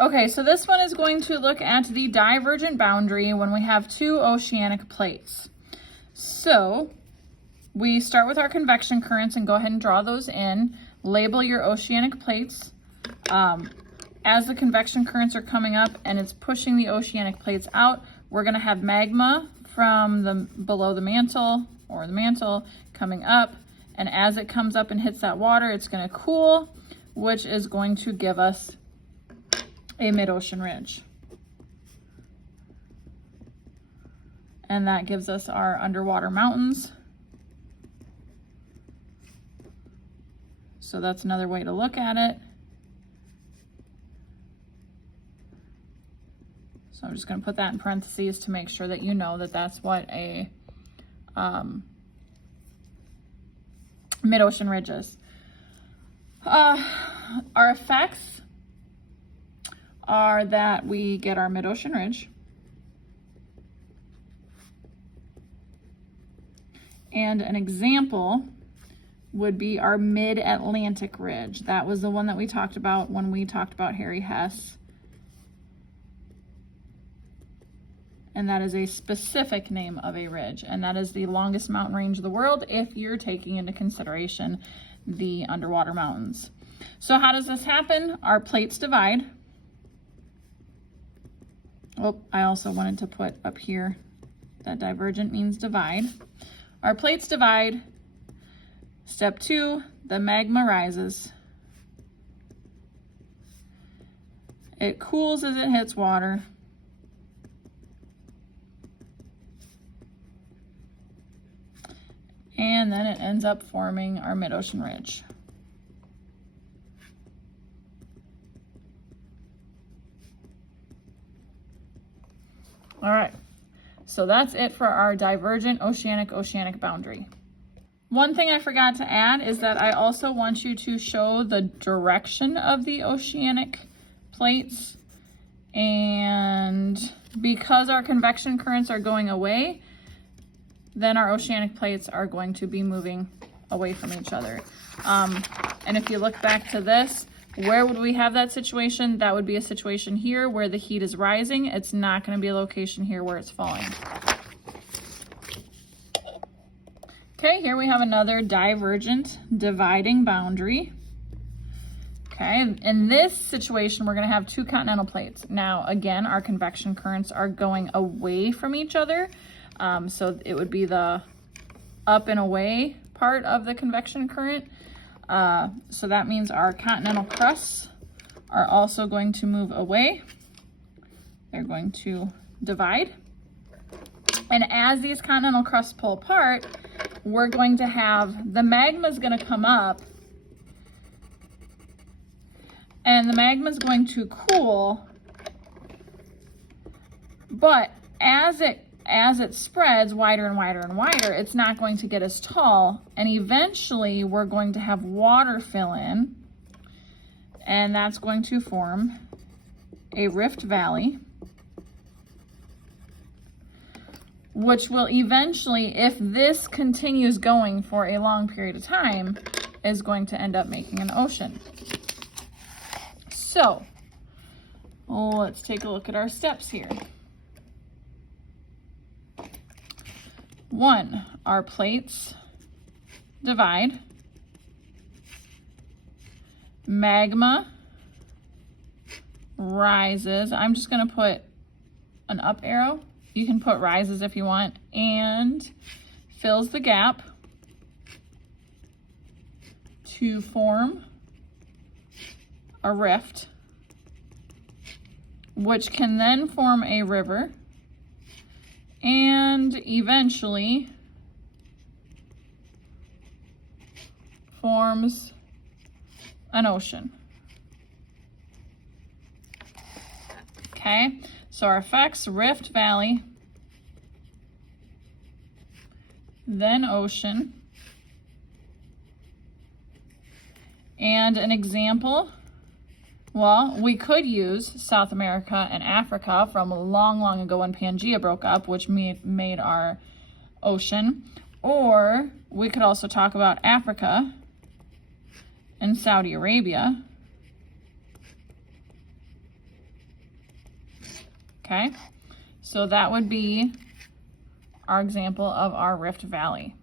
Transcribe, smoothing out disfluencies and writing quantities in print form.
Okay, so this one is going to look at the divergent boundary when we have two oceanic plates. So we start with our convection currents and go ahead and draw those in. Label your oceanic plates. As the convection currents are coming up and it's pushing the oceanic plates out, we're going to have magma from below the mantle or the mantle coming up. And as it comes up and hits that water, it's going to cool, which is going to give us a mid-ocean ridge. And that gives us our underwater mountains. So that's another way to look at it. So I'm just going to put that in parentheses to make sure that you know that that's what a mid-ocean ridge is. Our effects are that we get our mid-ocean ridge. And an example would be our mid-Atlantic ridge. That was the one that we talked about when we talked about Harry Hess. And that is a specific name of a ridge, and that is the longest mountain range of the world if you're taking into consideration the underwater mountains. So how does this happen? Our plates divide. Oh, I also wanted to put up here that divergent means divide. Our plates divide. Step 2, the magma rises. It cools as it hits water. And then it ends up forming our mid-ocean ridge. All right, so that's it for our divergent oceanic boundary. One thing I forgot to add is that I also want you to show the direction of the oceanic plates. And because our convection currents are going away, then our oceanic plates are going to be moving away from each other. And if you look back to this, where would we have that situation? That would be a situation here where the heat is rising. It's not going to be a location here where it's falling. Okay, here we have another divergent dividing boundary. Okay, in this situation, we're going to have two continental plates. Now, again, our convection currents are going away from each other. So it would be the up and away part of the convection current. So that means our continental crusts are also going to move away. They're going to divide. And as these continental crusts pull apart, we're going to have the magma is going to come up. And the magma is going to cool. But as it spreads wider and wider and wider, it's not going to get as tall, and eventually we're going to have water fill in, and that's going to form a rift valley, which will eventually, if this continues going for a long period of time, is going to end up making an ocean. So let's take a look at our steps here. 1, our plates divide. Magma rises. I'm just going to put an up arrow. You can put rises if you want, and fills the gap to form a rift, which can then form a river, and eventually forms an ocean. Okay, so our effects: rift valley, then ocean. And an example, well, we could use South America and Africa from long, long ago when Pangea broke up, which made our ocean. Or we could also talk about Africa and Saudi Arabia, okay? So that would be our example of our Rift Valley.